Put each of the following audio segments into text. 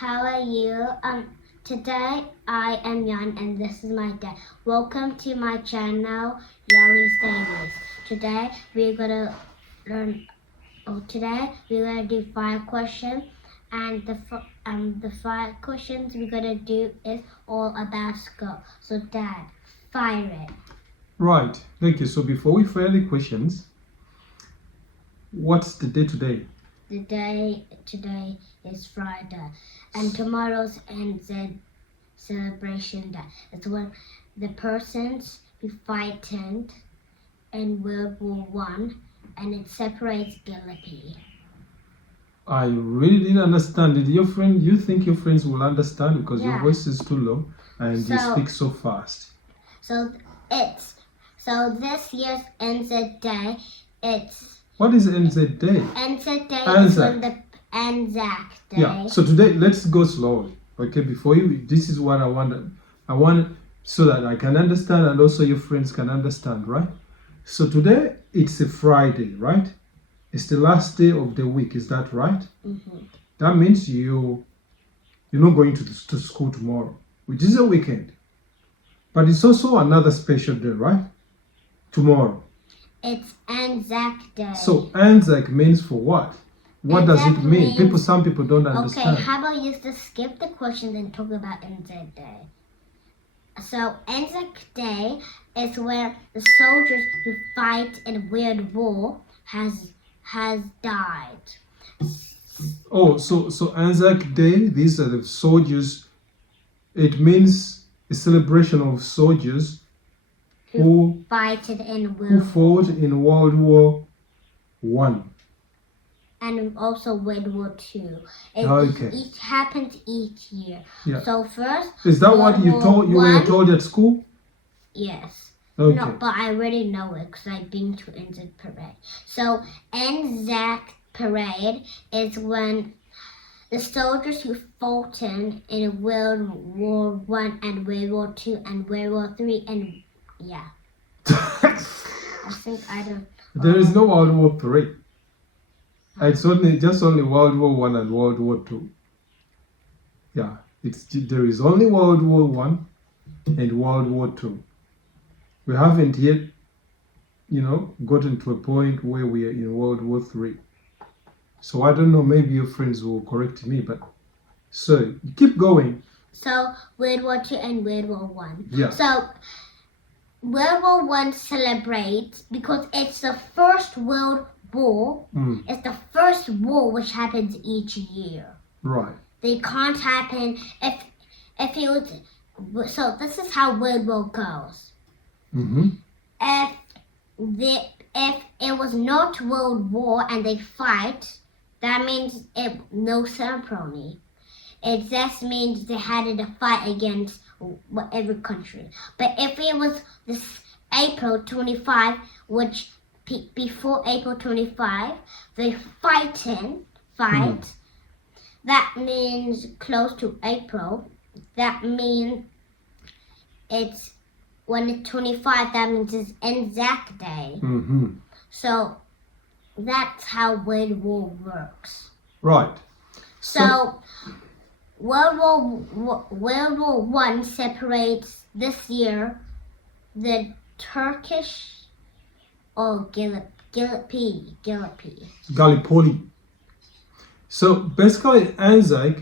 how are you? Today I am Yan and this is my dad. Welcome to my channel, Yali's Dailies. Today we're gonna do 5 questions, and the 5 questions we're gonna do is all about school. So Dad, fire it. Right, thank you. So before we fire the questions, what's the day today? The day today is Friday, and tomorrow's Anzac celebration day. It's when the persons who fighting in World War One, and it separates Gallipoli. I really didn't understand. You think your friends will understand because your voice is too low and you speak so fast? So this year's Anzac Day, what is Anzac Day? Anzac Day Anzac. is when the Anzac Day. Yeah. So today, let's go slowly. Okay. This is what I want so that I can understand and also your friends can understand, right? So today it's a Friday, right? It's the last day of the week. Is that right? Mm-hmm. That means you're not going to school tomorrow, which is a weekend. But it's also another special day, right? Tomorrow. It's Anzac Day. So Anzac means for what? What does it mean? Some people don't understand. Okay, how about you just skip the questions and talk about Anzac Day? So Anzac Day is where the soldiers who fight in World War has died. Oh, so Anzac Day, these are the soldiers. It means a celebration of soldiers who fought in World War One. And also World War Two. It happens each year. Yeah. So first, is that what you were told at school? Yes. Okay. No, but I already know it because I've been to Anzac Parade. So Anzac Parade is when the soldiers who fought in World War One and World War Two and World War Three and yeah. I think I don't. There is no World War Parade. It's only World War One and World War Two. Yeah, there is only World War One and World War Two. We haven't yet, gotten to a point where we are in World War Three. So I don't know. Maybe your friends will correct me, but so keep going. So World War Two and World War One. Yeah. So World War One celebrates because it's the first World War. It's the first war which happens each year. Right. They can't happen if it was. So this is how World War goes. Mm-hmm. If it was not World War and they fight, that means no ceremony. It just means they had to fight against every country. But if it was this April 25, which before April 25, they fight. That means close to April. That means it's when it's 25. That means it's Anzac Day. Mm-hmm. So that's how World War works. Right. So World War One separates this year the Turkish or Gallipoli. So basically, Anzac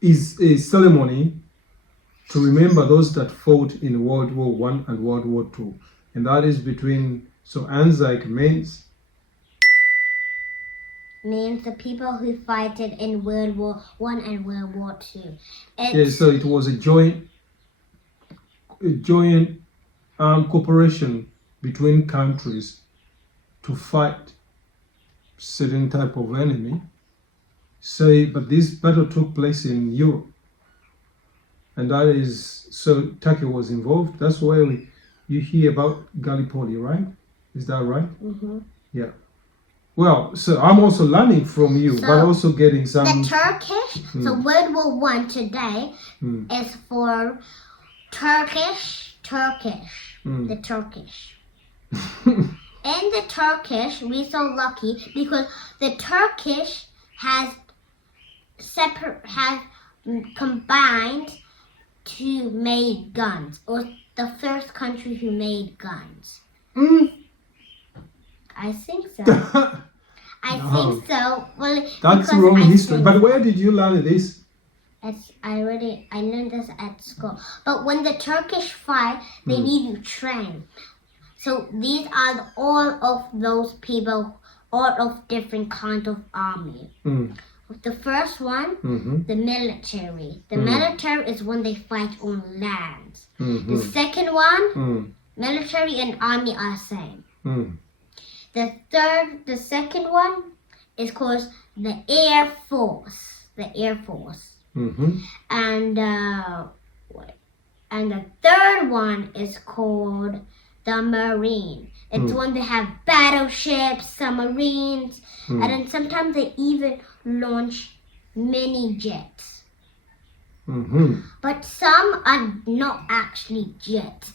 is a ceremony to remember those that fought in World War One and World War Two, and that is between. So Anzac means the people who fought in World War One and World War Two. So it was a joint cooperation between countries to fight certain type of enemy. But this battle took place in Europe, and that is so Turkey was involved. That's why you hear about Gallipoli, right? Is that right? Mm-hmm. Yeah. Well, so I'm also learning from you, but also getting some. The Turkish. So World War One today is for Turkish. The Turkish. In the Turkish, we're so lucky because the Turkish has combined to make guns, or the first country who made guns. I think so. I think so. Well, That's because wrong I history. think But where did you learn this? I learned this at school. But when the Turkish fight, they need to train. So these are all of those people, all of different kinds of army. The first one, the military. The military is when they fight on land. The second one, military and army are same. The second one is called the Air Force. The Air Force. And the third one is called the Marine. It's when they have battleships, submarines, and then sometimes they even launch mini jets. But some are not actually jets.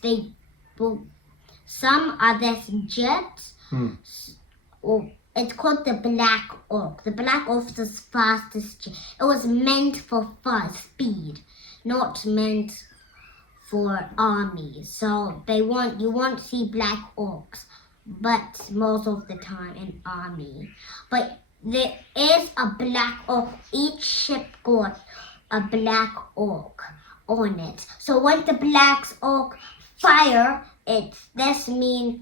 Some are just jets. Or it's called the Black Orc. The Black Orc is the fastest jet. It was meant for fast speed, not meant for army. So you won't see Black Orcs, but most of the time in army. But there is a Black Orc. Each ship got a Black Orc on it. So when the Black Orc fire, this means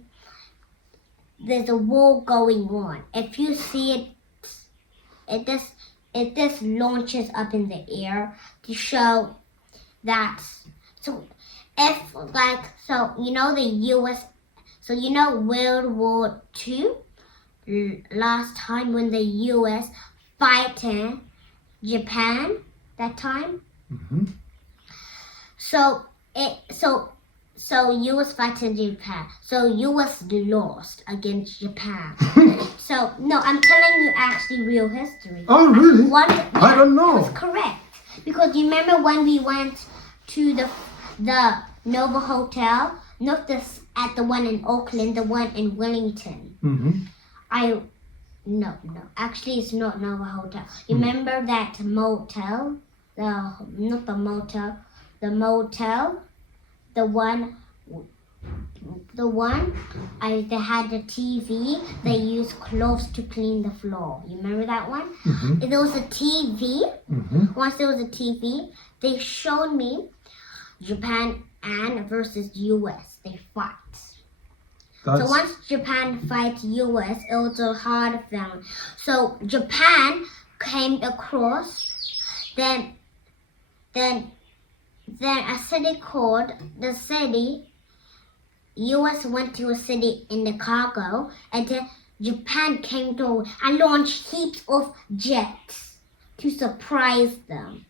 there's a war going on. If you see it just launches up in the air to show that. So you know the U.S. So you know World War II. Last time when the U.S. fighting Japan that time. So U.S. fighting Japan. So U.S. lost against Japan. So no, I'm telling you actually real history. Oh really? I don't know. That's correct. Because you remember when we went to the Nova Hotel, not at the one in Auckland, the one in Wellington. No, actually it's not Nova Hotel. You remember that motel? Not the motel, the motel. The one they had the TV. They used cloths to clean the floor. You remember that one? There was a TV. Once there was a TV, they showed me Japan versus US. They fight. So once Japan fights US, it was a hard film. So Japan came across. Then a city called the city. US went to a city in the cargo, and then Japan came to and launched heaps of jets to surprise them.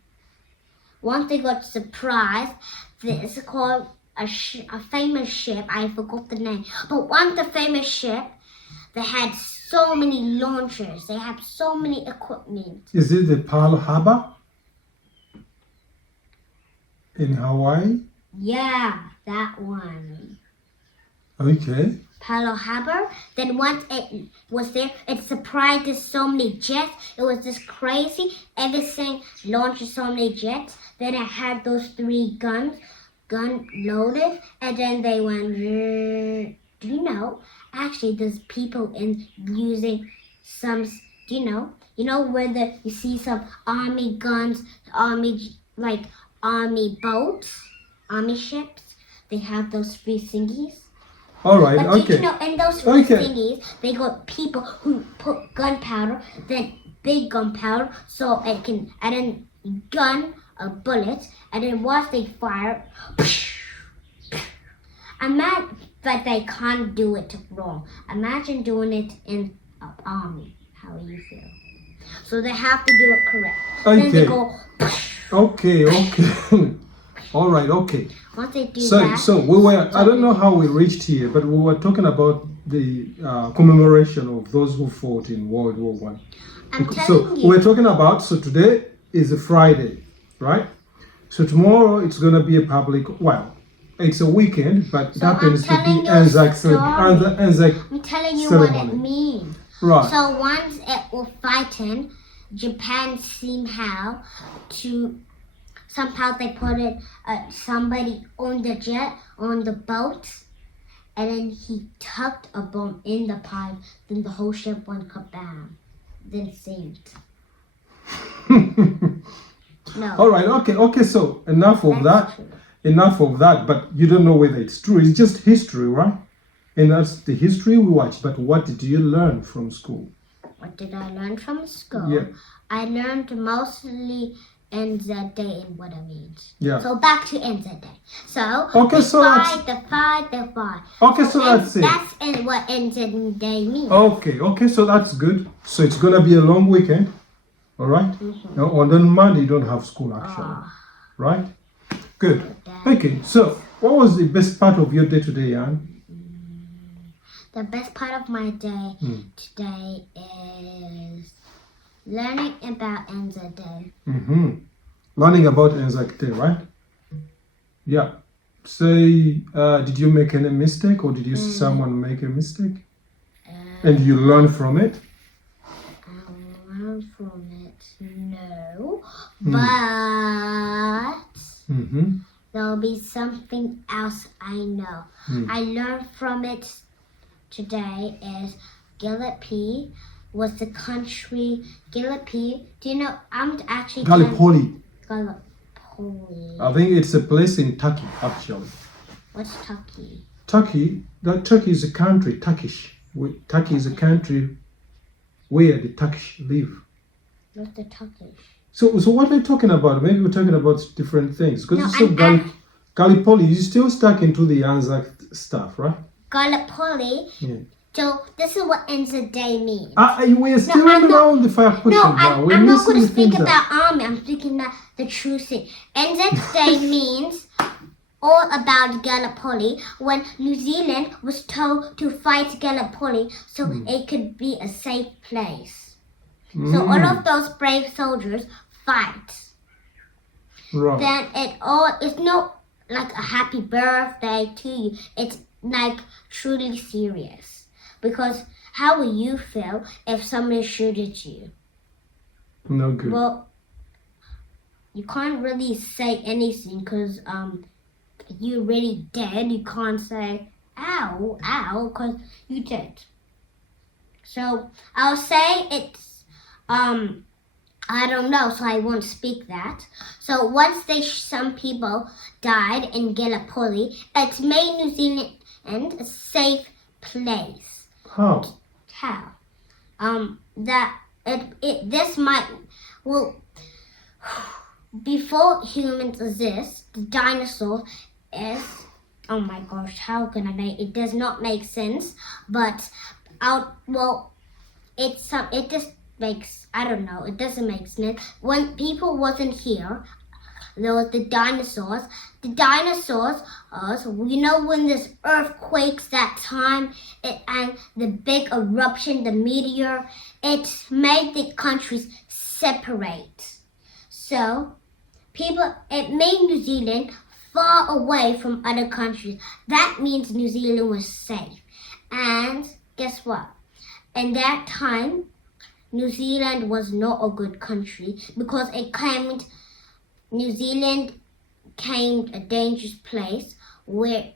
Once they got surprised, this is called a famous ship. I forgot the name. But once the famous ship, they had so many launchers. They have so many equipment. Is it the Pearl Harbor in Hawaii? Yeah, that one. Okay. Pearl Harbor. Then once it was there, it surprised so many jets. It was just crazy. Everything launched so many jets. Then it had those 3 gun loaded, and then they went. Do you know? Actually, there's people using some. Do you know where you see some army guns, army boats, army ships. They have those 3 thingies. All right, but okay. Did you know in those 3 thingies, they got people who put gunpowder, then big gunpowder, so it can, and then gun a bullet, and then once they fire, but they can't do it wrong. Imagine doing it in an army. How will you feel? So they have to do it correct. Okay. Then they go. Okay. All right. Okay. Once they do So we were. I don't know how we reached here, but we were talking about the commemoration of those who fought in World War One. So we're talking about. So today is a Friday, right? So tomorrow it's gonna be a public. Well, it's a weekend, but it happens to be Anzac. I'm telling you ceremony. what it means. Right. So once it was fighting, Japan seemed how to somehow they put it somebody on the jet, on the boat, and then he tucked a bomb in the pipe. Then the whole ship went kabam, then sank. No. All right. Okay. So enough of That's that. true. Enough of that. But you don't know whether it's true. It's just history, right? And that's the history we watch. But what did you learn from school? What did I learn from school? Yeah. I learned mostly NZ Day and what it means. Yeah. So back to NZ Day. So Okay, so the fight. Okay, so that's it. That's what NZ Day means. Okay. So that's good. So it's gonna be a long weekend. All right. Now, on Monday you don't have school actually, Ah, right? Good. Dad. Okay. So what was the best part of your day today, Anne? The best part of my day Hmm. today is learning about NZ Day. Learning about Anzac Day, right? Yeah. Say, did you make any mistake or did you see someone make a mistake? And you learn from it? I learned from it, no. But there'll be something else I know. I learned from it today is Gallipoli was the country. Gallipoli, do you know, I'm actually Gallipoli. Gallipoli. I think it's a place in Turkey, actually. What's Turkey? Turkey is a country, Turkish. Turkey is a country where the Turkish live. What's the Turkish? So what are you talking about? Maybe we're talking about different things. Because No, you said Gallipoli, you're still stuck into the Anzac stuff, right? Gallipoli. Yeah. So this is what NZ Day means. We're still I'm not- around the fire question No, now. We're I'm not missing going to speak things out. about army. I'm speaking about the true thing. NZ Day means all about Gallipoli when New Zealand was told to fight Gallipoli so it could be a safe place. So all of those brave soldiers fight. Right. Then it's not like a happy birthday to you. It's like truly serious. Because how will you feel if somebody shoots at you? No good. Well, you can't really say anything because you're already dead. You can't say ow, ow, because you did. So I'll say it's I don't know, so I won't speak that. So once some people died in Gallipoli, it made New Zealand a safe place. How? How? Before humans exist, the dinosaurs is, oh my gosh, how can I make it? Does not make sense, but it just makes, I don't know, it doesn't make sense. When people wasn't here, there was the dinosaurs. The dinosaurs, when this earthquakes that time, and the big eruption, the meteor, it made the countries separate. So, it made New Zealand far away from other countries. That means New Zealand was safe. And guess what? In that time, New Zealand was not a good country because New Zealand came a dangerous place where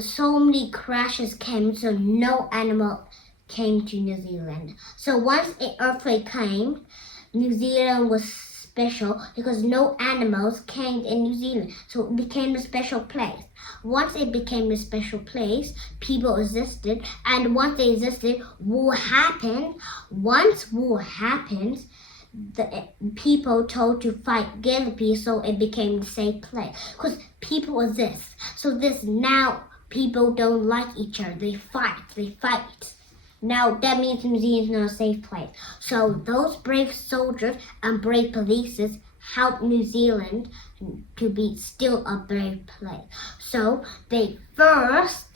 so many crashes came, so no animal came to New Zealand. So once an earthquake came, New Zealand was special because no animals came in New Zealand. So it became a special place. Once it became a special place, people existed, and once they existed, war happened. Once war happened, the people told to fight Gallipoli, so it became a safe place. Because people exist. So now people don't like each other. They fight. Now that means New Zealand's not a safe place. So those brave soldiers and brave polices helped New Zealand to be still a brave place. So they first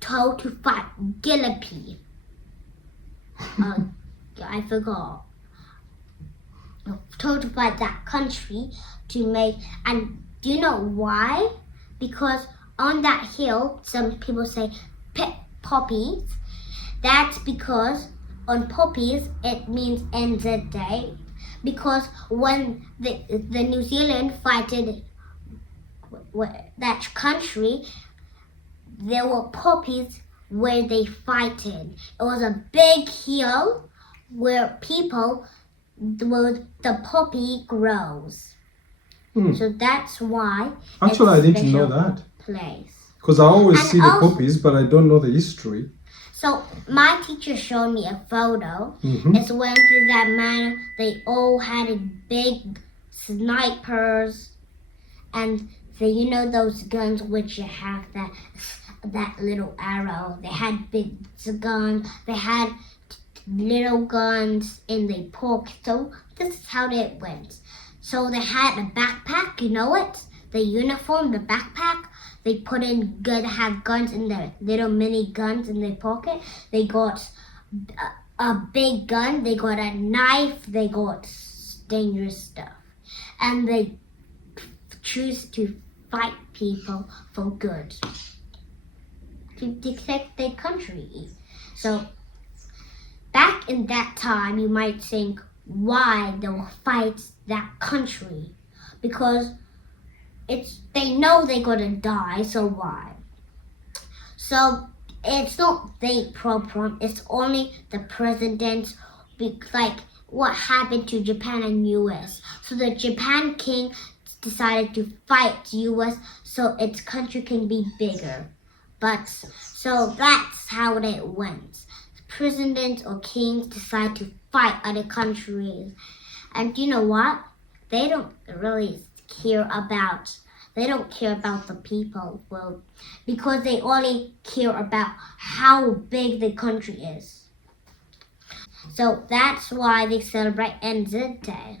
told to fight Gallipoli. I forgot. Told to fight that country and do you know why? Because on that hill, some people say poppies. That's because on poppies it means NZ Day, because when the New Zealand fighted that country, there were poppies where they fighted. It was a big hill where the poppy grows. So that's why. Actually, I didn't know that. Place. Because I always And see the poppies, but I don't know the history. So my teacher showed me a photo. Mm-hmm. It's when that man, they all had big snipers, and you know those guns which you have that little arrow. They had big guns. They had little guns in the pocket. So this is how it went. So they had a backpack. You know it. The uniform, the backpack. They put in have guns in their little mini guns in their pocket. They got a big gun. They got a knife. They got dangerous stuff, and they choose to fight people for good, to protect their country. So back in that time, you might think why they will fight that country, because they know they're gonna die, so why? So it's not their problem, it's only the president, like what happened to Japan and US. So the Japan king decided to fight US so its country can be bigger. But so that's how it went. Presidents or kings decide to fight other countries. And you know what? They don't really care about the people, well, because they only care about how big the country is. So that's why they celebrate Anzac Day,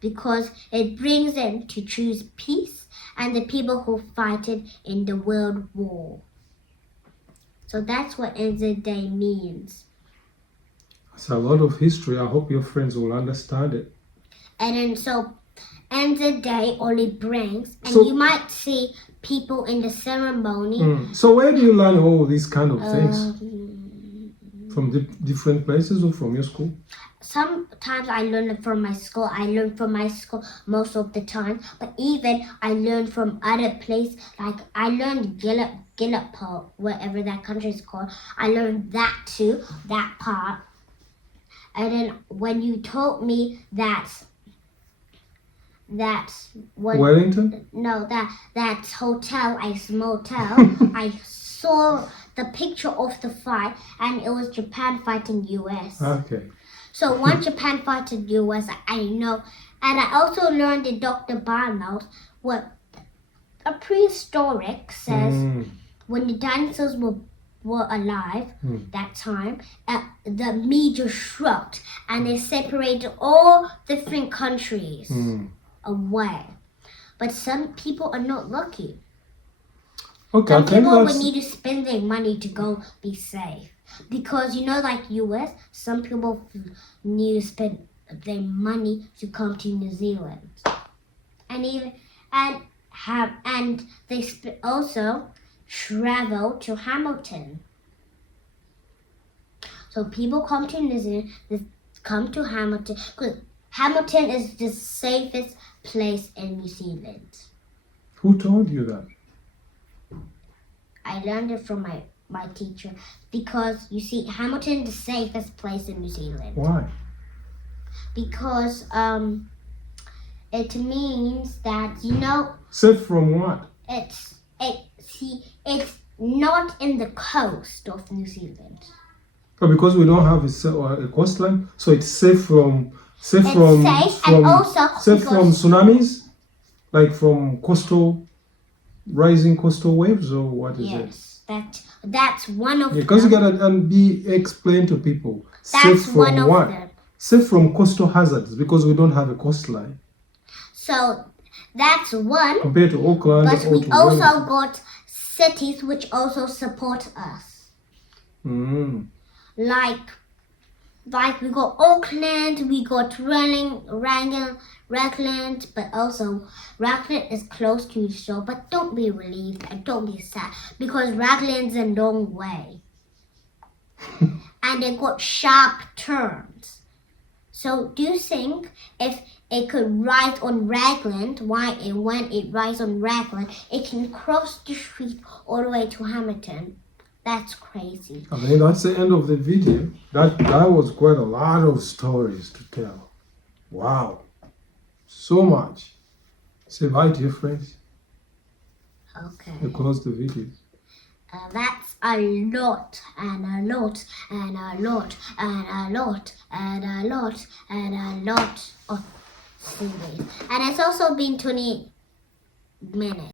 because it brings them to choose peace and the people who fought in the World War. So that's what Anzac Day means. It's a lot of history. I hope your friends will understand it. And then so Anzac Day only brings, and So- you might see people in the ceremony. So where do you learn all these kind of things? From different places or from your school? Sometimes I learn it from my school. I learn from my school most of the time. But even I learn from other places. Like I learned Gillipole, whatever that country is called. I learned that too, that part. And then when you told me that when Wellington? no that hotel, ice motel, I saw the picture of the fight, and it was Japan fighting US. Okay. So when Japan fighting US, I know. And I also learned in Dr. Barnard what a prehistoric says when the dinosaurs were alive that time, the media shrugged and they separated all different countries away. But some people are not lucky. Okay, Some I think people would that's... need to spend their money to go be safe. Because you know, like US, some people need to spend their money to come to New Zealand, and they also travel to Hamilton. So people come to New Zealand, they come to Hamilton because Hamilton is the safest place in New Zealand. Who told you that? I learned it from my teacher, because you see, Hamilton is the safest place in New Zealand. Why? Because it means that, you know, Safe from what? it's not in the coast of New Zealand. Oh, because we don't have a coastline, so it's safe from It's safe, and also safe from because tsunamis, like from rising coastal waves, or what is it? yes, that's one of Because you them. gotta be explain to people. That's Safe from one of what? them. Safe from coastal hazards, because we don't have a coastline So that's one. compared to Auckland But or we to also Wellington. got cities which also support us. Like we got Auckland, we got Raglan, but also Raglan is close to the shore. But don't be relieved and don't be sad, because Raglan's a long way. And they got sharp turns. So do you think if it could ride on Raglan, when it rides on Raglan, it can cross the street all the way to Hamilton? That's crazy. I mean, that's the end of the video. That was quite a lot of stories to tell. Wow. So much. Say bye to your friends. Okay. And close the video. That's a lot and a lot and a lot and a lot and a lot and a lot of series. And it's also been 20 minutes.